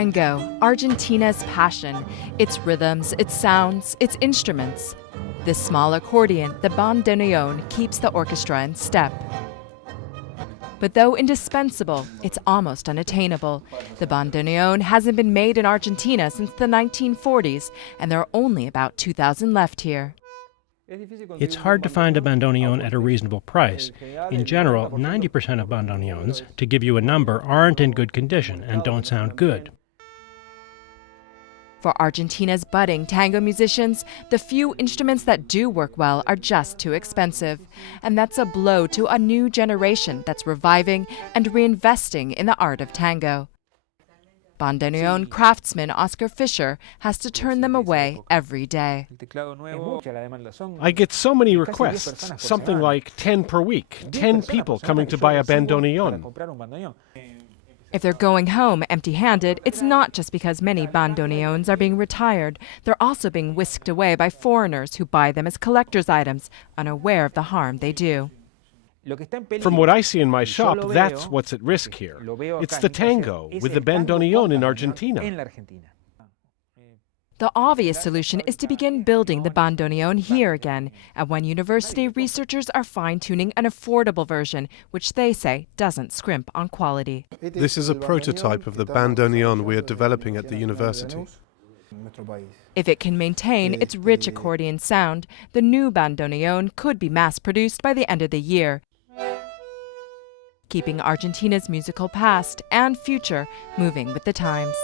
Tango, Argentina's passion, its rhythms, its sounds, its instruments. This small accordion, the bandoneon, keeps the orchestra in step. But though indispensable, it's almost unattainable. The bandoneon hasn't been made in Argentina since the 1940s, and there are only about 2,000 left here. It's hard to find a bandoneon at a reasonable price. In general, 90% of bandoneons, to give you a number, aren't in good condition and don't sound good. For Argentina's budding tango musicians, the few instruments that do work well are just too expensive. And that's a blow to a new generation that's reviving and reinvesting in the art of tango. Bandoneon craftsman Oscar Fischer has to turn them away every day. I get so many requests, something like 10 per week, 10 people coming to buy a bandoneon. If they're going home empty-handed, it's not just because many bandoneons are being retired. They're also being whisked away by foreigners who buy them as collector's items, unaware of the harm they do. From what I see in my shop, that's what's at risk here. It's the tango with the bandoneon in Argentina. The obvious solution is to begin building the bandoneon here again. At one university, researchers are fine-tuning an affordable version, which they say doesn't scrimp on quality. This is a prototype of the bandoneon we are developing at the university. If it can maintain its rich accordion sound, the new bandoneon could be mass-produced by the end of the year, keeping Argentina's musical past and future moving with the times.